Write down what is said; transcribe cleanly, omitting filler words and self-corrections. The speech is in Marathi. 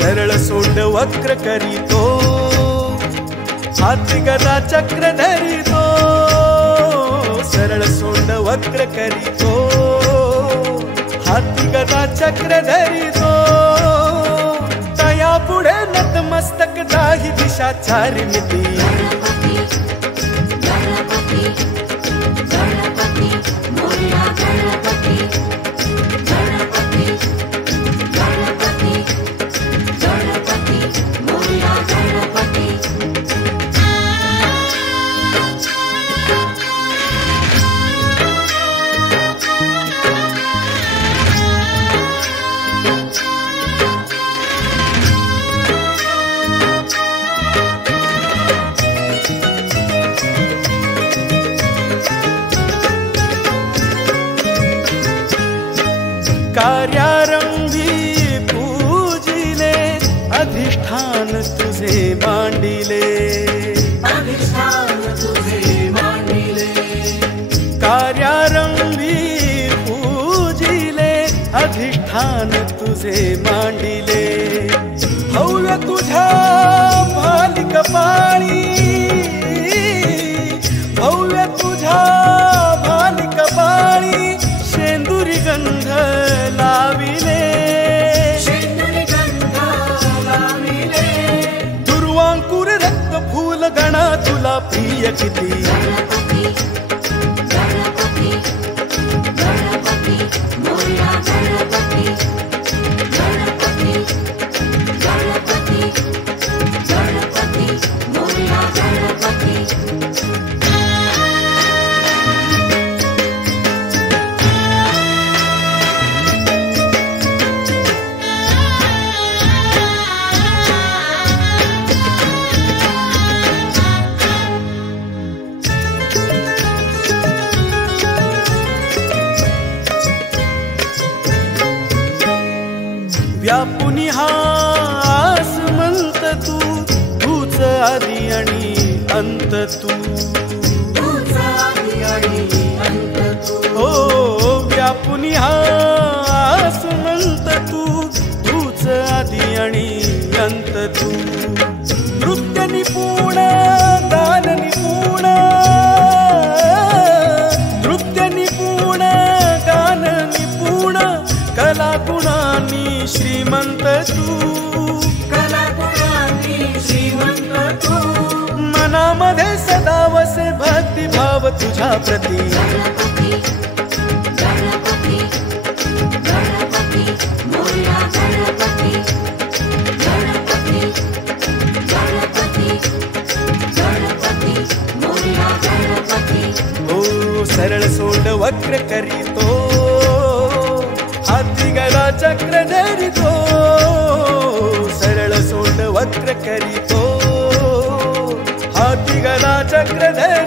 सरळ सोंड वक्र करीतो, हाती गदा चक्र धरितो, सरळ सोंड वक्र करीतो, हाती गदा चक्र धरितो, तया पुढे नतमस्तक दाही दिशा चारिमिती। कार्यारंभी पूजिले, अधिष्ठान तुझे मांडिले, अधिष्ठान तुझे मांडिले, कार्यारंभी पूजिले, अधिष्ठान तुझे मांडिले, भव्य तुझ्या भाली कपाळी, भव्य तुझ्या भाली कपाळी, शेंदुरी गंध लाविले, शेंदुरी गंध लाविले, दुर्वांकुर रक्त फूल गणा तुला प्रिय किती। गणपती गणपती गणपती मोरया गणपती, गणपती गणपती गणपती मोरया गणपती। व्यापुनी हास म्हणत तू, तूच आदि आणि अंत तू, तूच आदि आणि अंत तू, हो व्यापुनी हास म्हणत तू, तूच आदि आणि अंत तू, नृत्य निपुण गान निपुण, नृत्य निपुण गान निपुण, कला गुणांनी श्रीमंत तू, कला गुणांनी श्रीमंत तू, मनामध्ये सदा वसे भक्ती भाव तुझ्या प्रती। गणपती गणपती गणपती मोरया गणपती, गणपती गणपती गणपती मोरया गणपती। हो सरळ सोंड वक्र करीतो, हाती गदा चक्र धरितो, सरळ सोंड वक्र करीतो, हाती गदा चक्र धरितो,